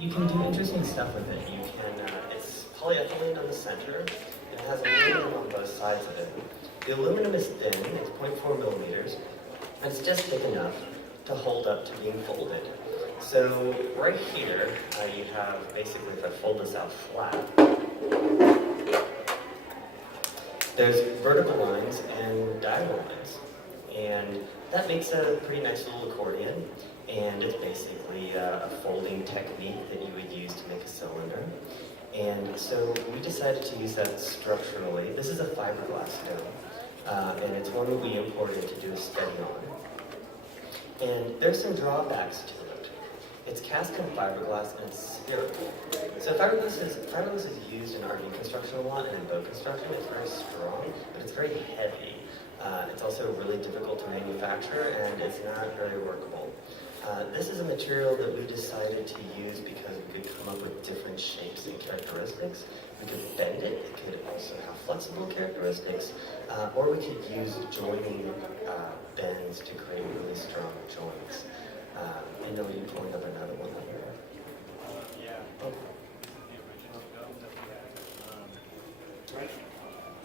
you can do interesting stuff with it. You can, it's polyethylene on the center, it has aluminum on both sides of it. The aluminum is thin, it's 0.4 millimeters, and it's just thick enough to hold up to being folded. So right here, you have basically, if I fold this out flat, there's vertical lines and diagonal lines. And that makes a pretty nice little accordion. And it's basically a folding technique that you would use to make a cylinder. And so we decided to use that structurally. This is a fiberglass dome, and it's one that we imported to do a study on. And there's some drawbacks to it. It's cast in fiberglass and it's spherical. So fiberglass is used in RV construction a lot and in boat construction. It's very strong, but it's very heavy. It's also really difficult to manufacture and it's not very workable. This is a material that we decided to use because we could come up with different shapes and characteristics. We could bend it, it could also have flexible characteristics, or we could use joining bends to create really strong joints. I know you're pulling up another one over there. Yeah. Oh. The original dome that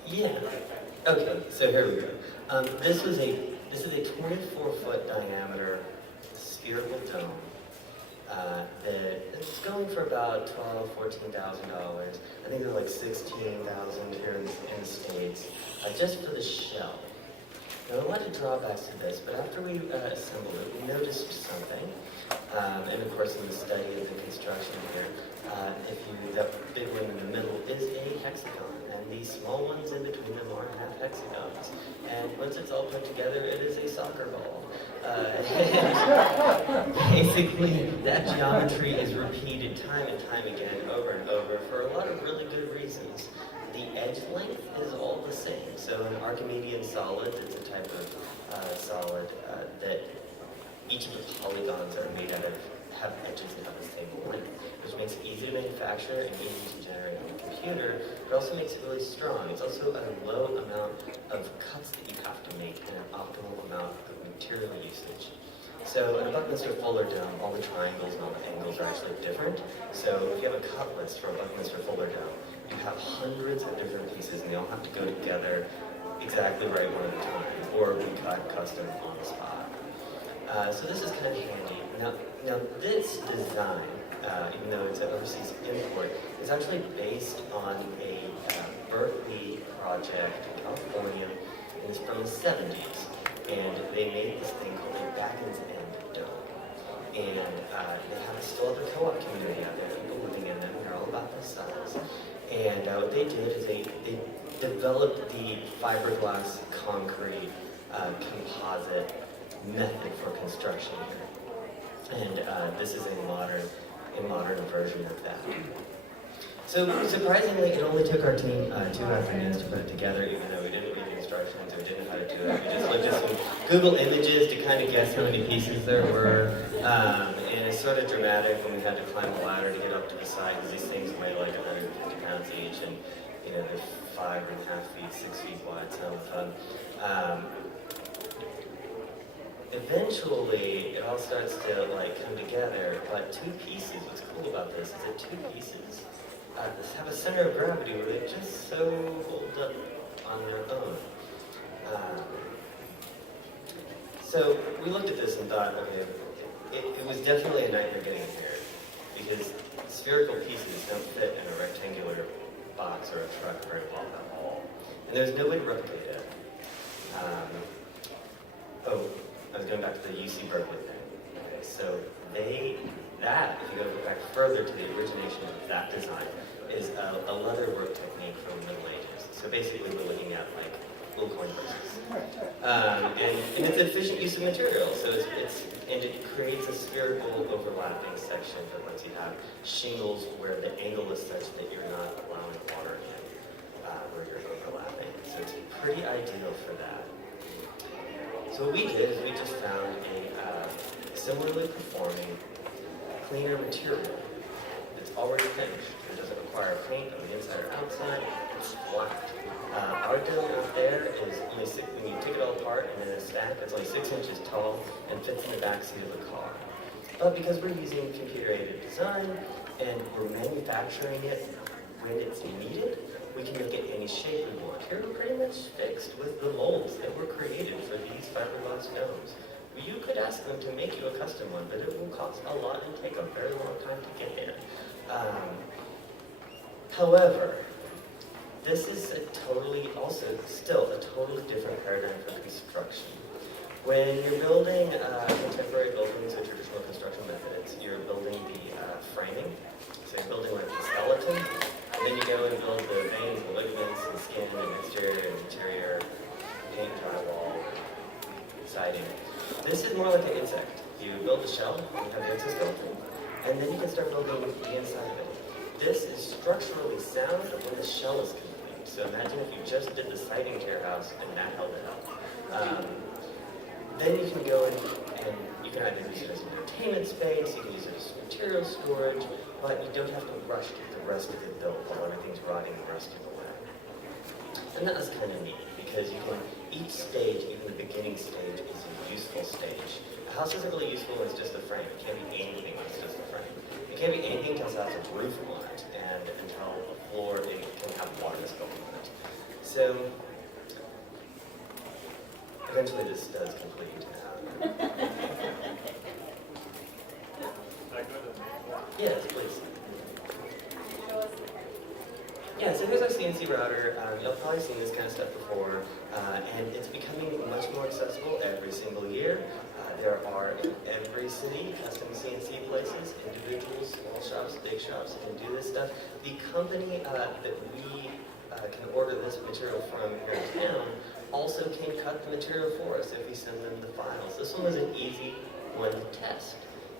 we Yeah. Okay, so here we go. This is a 24-foot diameter spherical dome that is going for about $14,000. I think there's like 16,000 here in the States, just for the shell. Now, a lot of drawbacks to this, but after we assembled it, we noticed something. And of course, in the study of the construction here, that big one in the middle is a hexagon, and these small ones in between them are half hexagons. And once it's all put together, it is a soccer ball. Basically, that geometry is repeated time and time again, over and over, for a lot of really good reasons. The edge length is all the same. So an Archimedean solid, it's a type of solid that each of the polygons are made out of, have edges that have the same length, which makes it easy to manufacture and easy to generate on a computer, but also makes it really strong. It's also a low amount of cuts that you have to make and an optimal amount of material usage. So in a Buckminster Fuller dome, all the triangles and all the angles are actually different. So if you have a cut list for a Buckminster Fuller dome, you have hundreds of different pieces and they all have to go together exactly right one at a time, or be cut custom on the spot. So this is kind of handy. Now this design, even though it's an overseas import, is actually based on a Berkeley project in California, and it's from the 70s. And they made this thing called a Backen's End dome. And they still have a co-op community out there, people living in them, they're all about this size. And what they did is they developed the fiberglass concrete composite method for construction here. And this is a modern version of that. So surprisingly, it only took our team 2 afternoons to put it together, even though we didn't read the instructions or didn't know how to do it. We just looked at some Google images to kind of guess how many pieces there were. And it's sort of dramatic when we had to climb a ladder to get up to the side, because these things weigh like 150 pounds each, and they're 5.5 feet, 6 feet wide, so fun. Eventually, it all starts to come together, but 2 pieces, what's cool about this is that 2 pieces have a center of gravity where they just so hold up on their own. So we looked at this and thought, okay, it was definitely a nightmare getting it here, because spherical pieces don't fit in a rectangular box or a truck very well at all. And there's no way to replicate it. I was going back to the UC Berkeley thing. Okay, so if you go back further to the origination of that design, is a leatherwork technique from the Middle Ages. So basically we're looking at little coin purses. And it's an efficient use of material, so it creates a spherical overlapping section that lets you have shingles where the angle is such that you're not allowing water in where you're overlapping. So it's pretty ideal for that. So what we did is we just found a similarly performing, cleaner material that's already finished. It doesn't require paint on the inside or outside. It's flat. Our dome out there is only when you take it all apart and then a stack, it's only 6 inches tall and fits in the back seat of the car. But because we're using computer-aided design, and we're manufacturing it when it's needed, we can make it any shape we want. Here we're pretty much fixed with the molds that were created for these fiberglass domes. You could ask them to make you a custom one, but it will cost a lot and take a very long time to get in. However, this is still a totally different paradigm for construction. When you're building contemporary buildings with traditional construction methods, you're building the framing. So you're building like the skeleton, and then you go and build the veins, the ligaments, the skin, and exterior and interior, paint, drywall, siding. This is more like an insect. You build the shell, you have the exoskeleton, and then you can start building the inside of it. This is structurally sound when the shell is complete. So imagine if you just did the siding to your house and that held it up. Then you can go in and you can either use it as an entertainment space, you can use it as material storage, but you don't have to rush to get the rest of it built while everything's rotting and rusting away. And that was kind of neat because each stage, even the beginning stage, is a useful stage. A house isn't really useful when it's just a frame. It can't be anything when it's just a frame. It can't be anything until it has a roof on it, and until a floor it can have water spilling on it. So eventually this does complete. Yes, please. Yeah, so here's our CNC router. You've probably seen this kind of stuff before, and it's becoming much more accessible every single year. There are in every city custom CNC places, individuals, small shops, big shops can do this stuff. The company that we can order this material from here in town also can cut the material for us if we send them the files. This one was an easy one to test.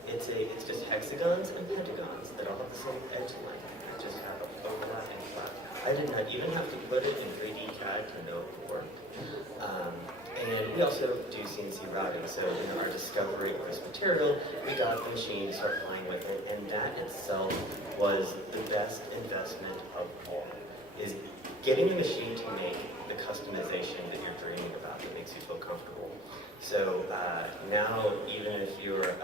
It's just hexagons and pentagons that all have the same edge length. They just have an overlapping flat. I did not even have to put it in 3D CAD to know it would work. And we also do CNC routing, so in our discovery of this material, we got the machine to start playing with it, and that itself was the best investment of all, is getting a machine to make the customization that you're dreaming about that makes you feel comfortable. So now, even if you're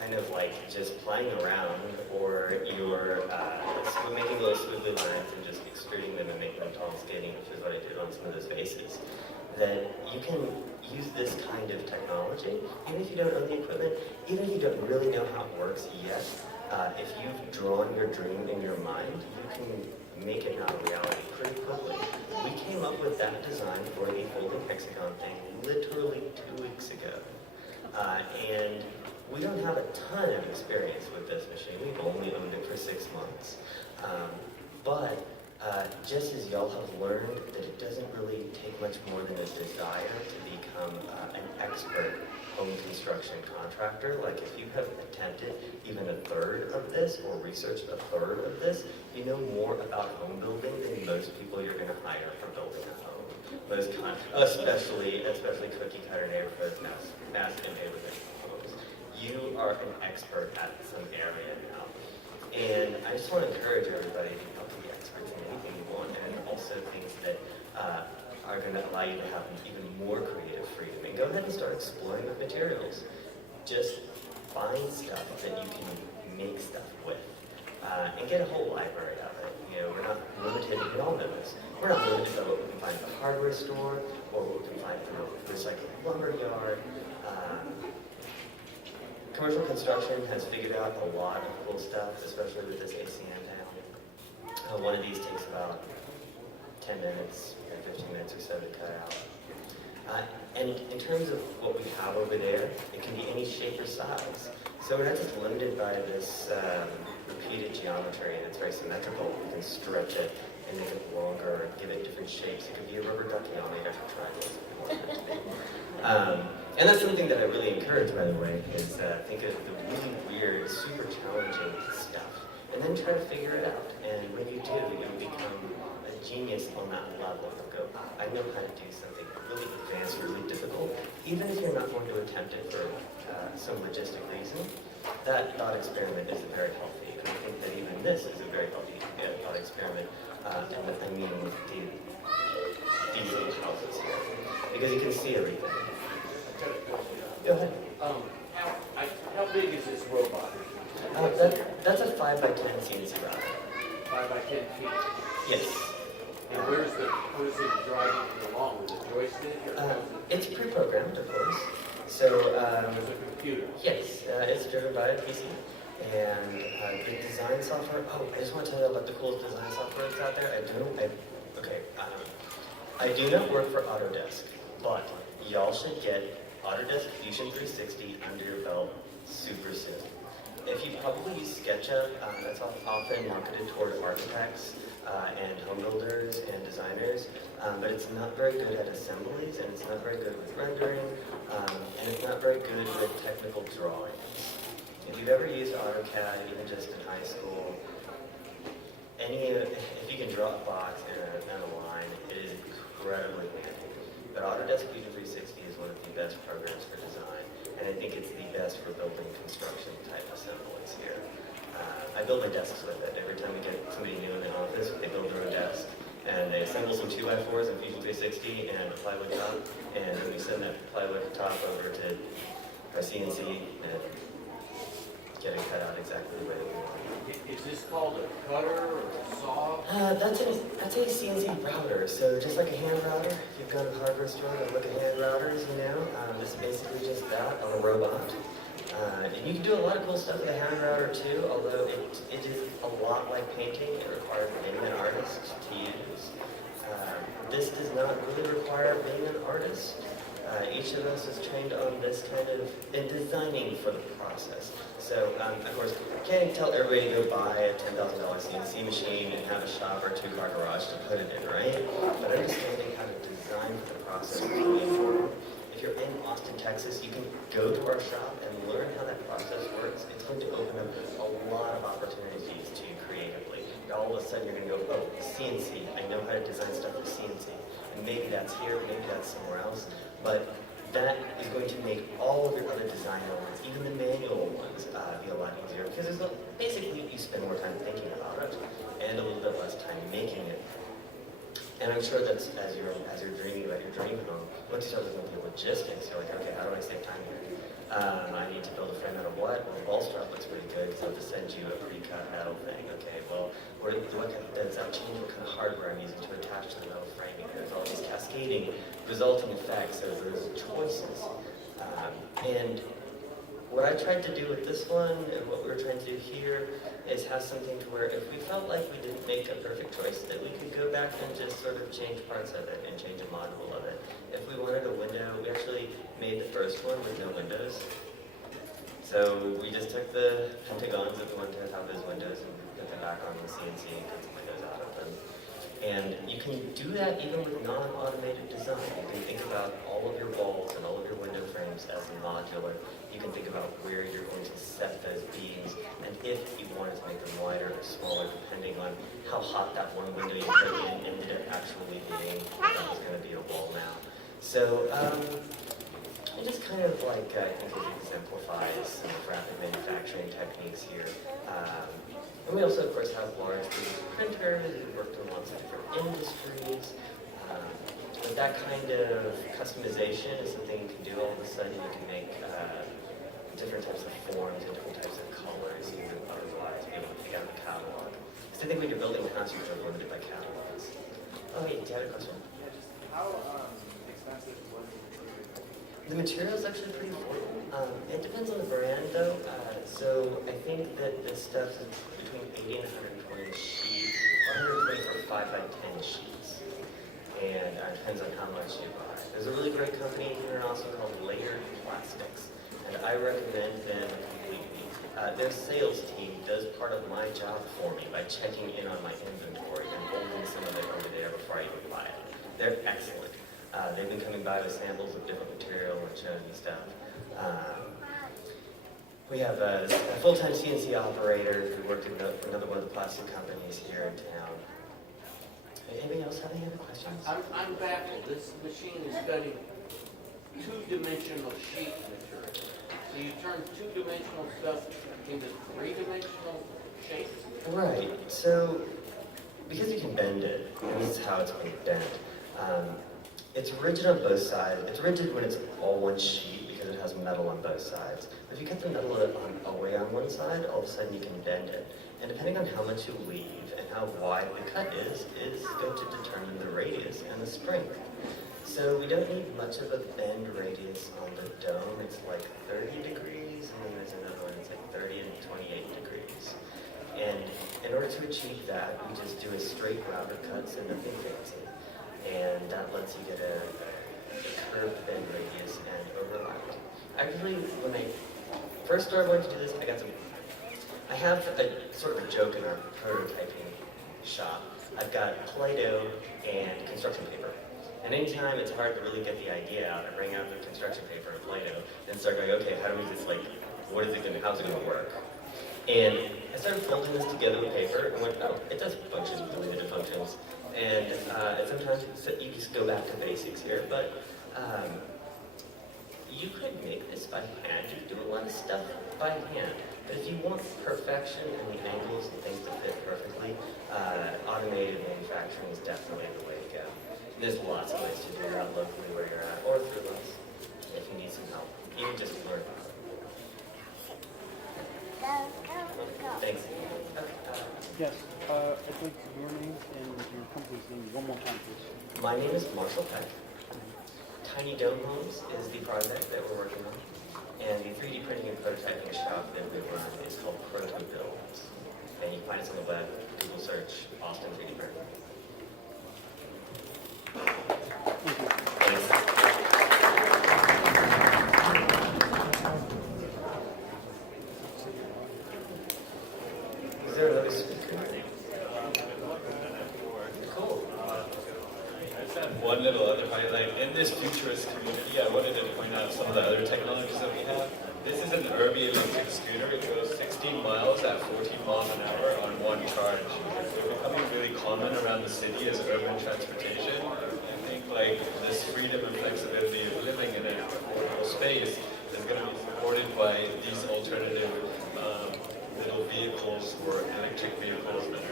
kind of like just playing around, or you're making little squiggly lines and just extruding them and making them tall and skinny, which is what I did on some of those vases, that you can use this kind of technology, even if you don't own the equipment, even if you don't really know how it works yet, if you've drawn your dream in your mind, you can make it not a reality pretty quickly. We came up with that design for the folding hexagon thing literally 2 weeks ago. And we don't have a ton of experience with this machine. We've only owned it for 6 months. But just as y'all have learned that it doesn't really take much more than a desire to become an expert home construction contractor, like if you have attempted even a third of this or researched a third of this, you know more about home building than most people you're going to hire for building a home. Especially cookie cutter neighborhoods, mass neighborhood homes. You are an expert at some area now. And I just want to encourage everybody to help be experts in anything you want, and also things that are going to allow you to have even more creative freedom. And go ahead and start exploring with materials. Just find stuff that you can make stuff with, and get a whole library of it. You know, we're not limited, you can all know this, we're not limited by what we can find at the hardware store, or what we can find from a recycled lumber yard. Commercial construction has figured out a lot of cool stuff, especially with this ACM panel. One of these takes about 10 minutes, or 15 minutes or so to cut out. And in terms of what we have over there, it can be any shape or size. So we're not just limited by this repeated geometry that's very symmetrical. We can stretch it and make it longer, give it different shapes. It could be a rubber ducky on made after triangles if you want it to be. And that's something that I really encourage, by the way, is think of the really weird, super challenging stuff, and then try to figure it out. And when you do, you become a genius on that level. You'll go, I know how to do something really advanced, really difficult, even if you're not going to attempt it for some logistic reason. That thought experiment is very healthy, and I think that even this is a very healthy thought experiment. And I mean these houses here, because you can see everything. Go ahead. How big is this robot? That's a 5x5 5x10 CNC router. 5 by 10 feet. Yes. And where's it driving along? With a joystick or It's pre-programmed, of course. So, there's a computer? yes, it's driven by a PC. And the design software, oh, I just want to tell you about the coolest design software that's out there. I do not work for Autodesk, but y'all should get Autodesk Fusion 360 under your belt super soon. If you probably use SketchUp, that's often marketed toward architects and home builders and designers, but it's not very good at assemblies, and it's not very good with rendering, and it's not very good with technical drawings. If you've ever used AutoCAD, even just in high school, if you can draw a box and a line, it is incredibly handy. But Autodesk Fusion 360 is one of the best programs for design, and I think it's the best for building construction type assemblies here. I build my desks with it. Every time we get somebody new in the office, they build their own desk, and they assemble some 2x4s in Fusion 360 and a plywood top, and then we send that plywood top over to our CNC and get it cut out exactly the way that we want. Is this called a cutter or a saw? That's a CNC router. So just like a hand router, if you've gone to a hardware store and look at hand routers, this is basically just that on a robot. And you can do a lot of cool stuff with a hand router too, although it is a lot like painting. It requires being an artist to use. This does not really require being an artist. Each of us is trained on this kind of, in designing for the process. So, of course, you can't tell everybody to go buy a $10,000 CNC machine and have a shop or a two-car garage to put it in, right? But understanding how to design for the process is really important. If you're in Austin, Texas, you can go to our shop and learn how that process works. It's going to open up a lot of opportunities to you creatively. All of a sudden, you're going to go, oh, CNC. I know how to design stuff with CNC. And maybe that's here, maybe that's somewhere else. But that is going to make all of your other design elements, even the manual ones, be a lot easier. Because basically, you spend more time thinking about it and a little bit less time making it. And I'm sure that's as you're dreaming about your dream home, once you start looking at the logistics, you're like, okay, how do I save time here? I need to build a frame out of what? Well, the ball strap looks pretty good, so I'll just send you a pre-cut metal thing. Okay, well, does that change what kind of hardware I'm using to attach to the metal framing? There's all these cascading, resulting effects, so there's choices. And what I tried to do with this one, and what we were trying to do here, is have something to where if we felt like we didn't make a perfect choice, that we could go back and just sort of change parts of it and change a module of it. If we wanted a window, we actually made the first one with no windows. So we just took the pentagons that we wanted to have those windows and put them back on the CNC and cut some windows out of them. And you can do that even with non-automated design. You can think about all of your walls and all of your window frames as modular. You can think about where you're going to set those beams, and if you wanted to make them wider or smaller, depending on how hot that one window you put in ended up actually being, that was going to be a wall now. So it just kind of like, I think it exemplifies some of rapid manufacturing techniques here. And we also, of course, have large 3D printers. We've worked in lots of different industries. But that kind of customization is something you can do. All of a sudden, you can make different types of forms and different types of colors you would otherwise be able to pick out of the catalog. Because I think when you're building a house, you're limited by catalogs. Oh, wait, do you have a question? Yeah, just how expensive was the material? The material is actually pretty affordable. It depends on the brand, though. So I think that this stuff is between 80 and 120 a sheet, 120 for 5x10 sheets. And it depends on how much you buy. There's a really great company here in Austin called Layered Plastics, and I recommend them completely. Their sales team does part of my job for me by checking in on my inventory and holding some of it over there before I even buy it. They're excellent. They've been coming by with samples of different material and showing me stuff. We have a full-time CNC operator who worked for another one of the plastic companies here in town. Anybody else have any other questions? I'm baffled. This machine is cutting two-dimensional sheet material. So you turn two-dimensional stuff into three-dimensional shapes? Right. So, because you can bend it, and this is how it's been bent, it's rigid on both sides. It's rigid when it's all one sheet, because it has metal on both sides. If you cut the metal away on one side, all of a sudden you can bend it. And depending on how much you leave and how wide the cut is going to determine the radius and the strength. So we don't need much of a bend radius on the dome. It's like 30 degrees, and then there's another one that's like 30 and 28 degrees. And in order to achieve that, we just do a straight router cut, so nothing fancy. And that lets you get a curved bend radius and overlap. Actually, when I first started wanting to do this, I have a sort of a joke in our prototyping shop. I've got Play-Doh and construction paper. And anytime it's hard to really get the idea out, I bring out the construction paper and Play-Doh and start going, okay, how do we just how's it gonna work? And I started folding this together with paper and went, oh, it does function, deleted functions. And sometimes you just go back to basics here, but you could make this by hand. You could do a lot of stuff by hand. But if you want perfection and the angles and things to fit perfectly, automated manufacturing is definitely the way to go. And there's lots of ways to do that locally where you're at, or through us, if you need some help. Even just to learn about it. Thanks. Yes, I'd like your name and your company's name one more time, please. My name is Marshall Peck. Tiny Dome Homes is the project that we're working on. And the 3D printing and prototyping shop that we run is called Proto Builds. And you can find us on the web, Google search, Austin 3D printing. Thanks. Is there another speaker? Cool. I just have one little other highlight. In this futurist community, I wanted to point out some of the other technologies that we have. This is an Irby electric scooter. It goes 16 miles at 14 miles an hour on one charge. They're becoming really common around the city as urban transportation. I think like this freedom and flexibility of living in an affordable space is going to be supported by these alternative little vehicles or electric vehicles that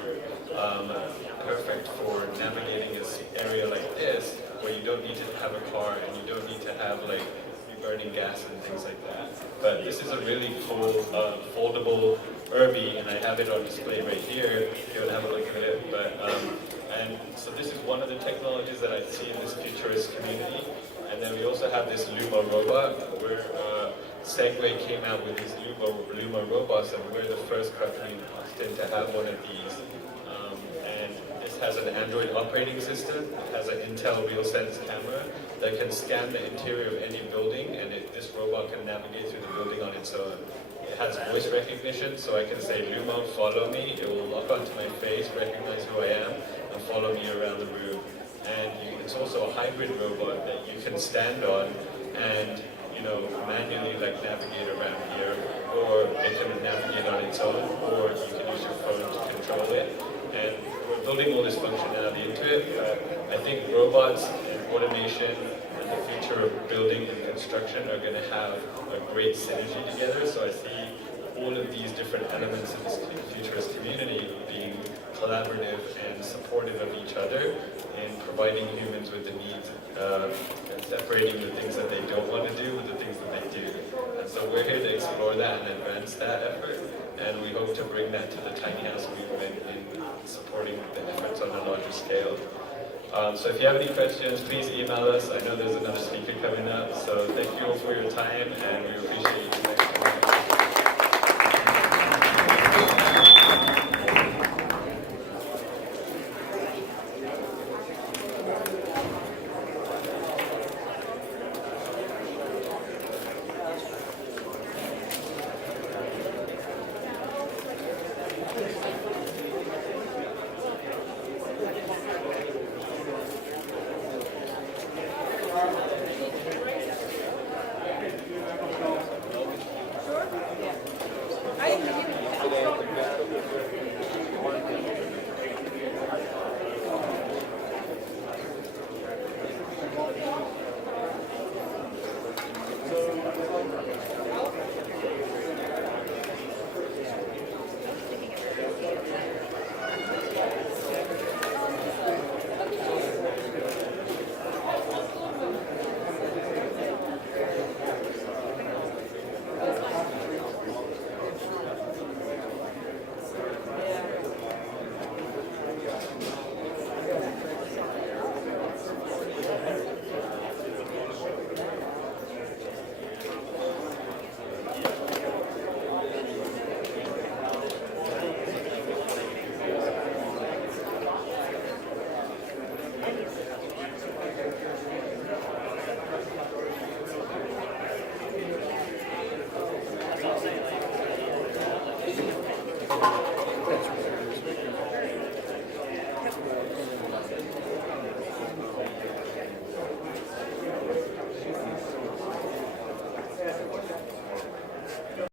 are perfect for navigating an area like this, where you don't need to have a car and you don't need to have like burning gas and things like that. But this is a really cool foldable Irby, and I have it on display right here. You can have a look at it. But and so this is one of the technologies that I see in this futurist community. And then we also have this Luma robot, where Segway came out with these Luma robots, and we're the first company in Austin to have one of these. And this has an Android operating system. It has an Intel RealSense camera that can scan the interior of any building, and this robot can navigate through the building on its own. It has voice recognition, so I can say, Luma, follow me. It will lock onto my face, recognize who I am, and follow me around the room. And it's also a hybrid robot that you can stand on and manually navigate around here, or it can navigate on its own, or you can use your phone to control it. And we're building all this functionality into it, but I think robots and automation and the future of building and construction are going to have a great synergy together. So I see all of these different elements of this futurist community being collaborative and supportive of each other in providing humans with the needs and separating the things that they don't want to do with the things that they do. And so we're here to explore that and advance that effort, and we hope to bring that to the tiny house movement in supporting the efforts on a larger scale. So if you have any questions, please email us. I know there's another speaker coming up, so thank you all for your time, and we appreciate you.